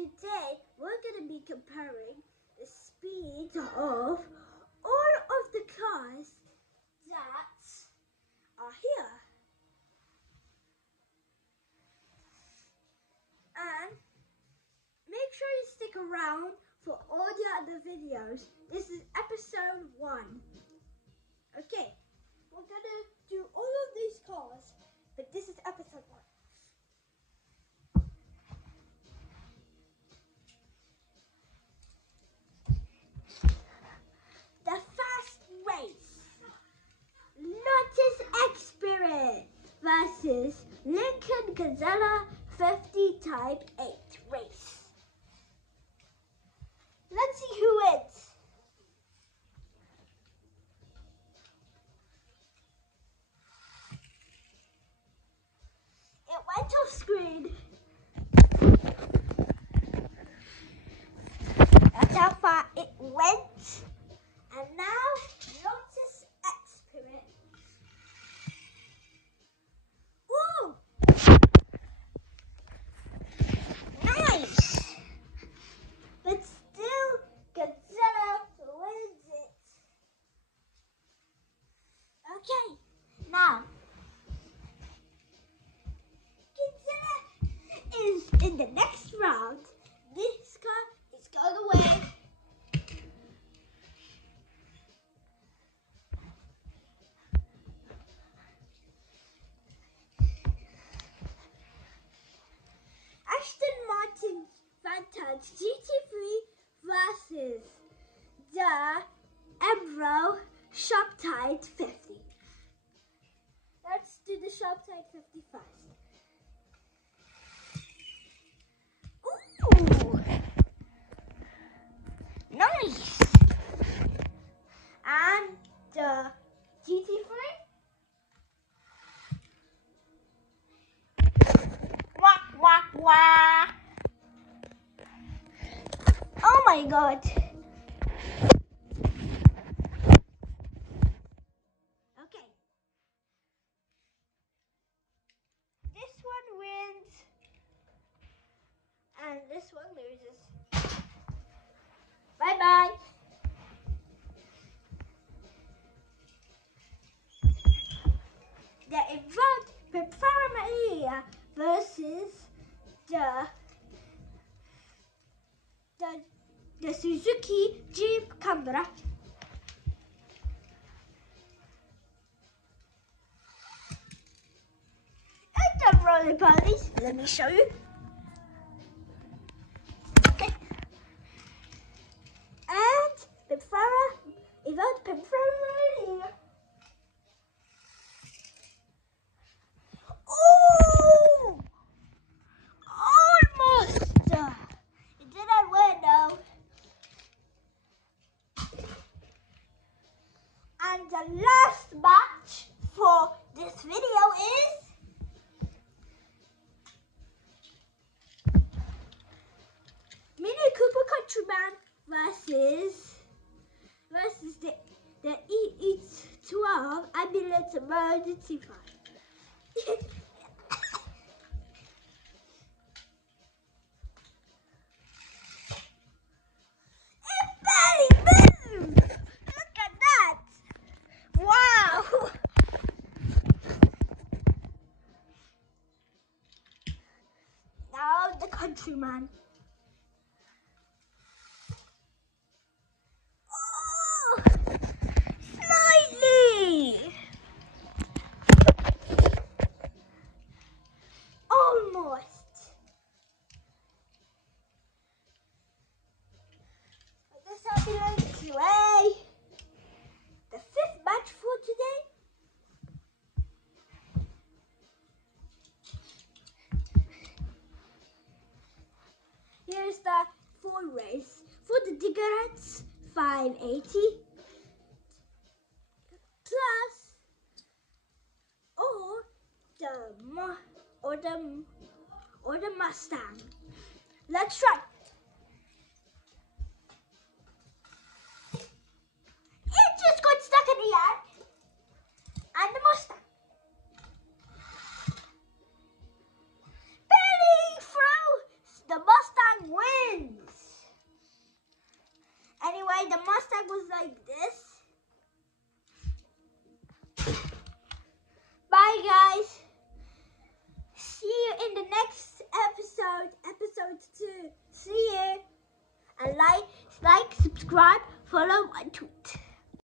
Today we're going to be comparing the speed of all of the cars that are here. And make sure you stick around for all the other videos. This is episode 1. Okay, we're going to do all of these cars, but this is episode 1. The first race, Lotus Experience versus Lincoln Gazella 50 Type 8 race. Let's see who wins. It went off screen. That's how far it went. And now, Lotus Experience. Ooh! Nice! But still, Godzilla wins it. Okay, now, Godzilla is in the next round. This car is going away. Vantage GT3 versus the Ep1 Shoptite 50. Let's do the Shoptite 50 first. Ooh! Nice! And the GT3? Wah, wah, wah! Oh my god. Okay. This one wins. And this one loses. Bye bye. The Ep1 Performance versus the Suzuki Jeep Canberra. And the roller police. Let me show you. Okay. And the Ep1 Performance. Oh! Almost! It didn't win though. And the last match for this video is Mini Cooper Countryman versus the Ep12 Ambulance Emergency Fire. The Countryman. Oh, slightly. Almost. This ambulance away. The 5th match for today. Here's the full race for the Diggers 580 plus or the Mustang. Let's try. It just got stuck in the end. And the Mustang. Barely through. The Mustang Mustang wins. Anyway, the Mustang was like this. Bye guys. See you in the next episode, episode 2. See you. And like, subscribe, follow my tweet.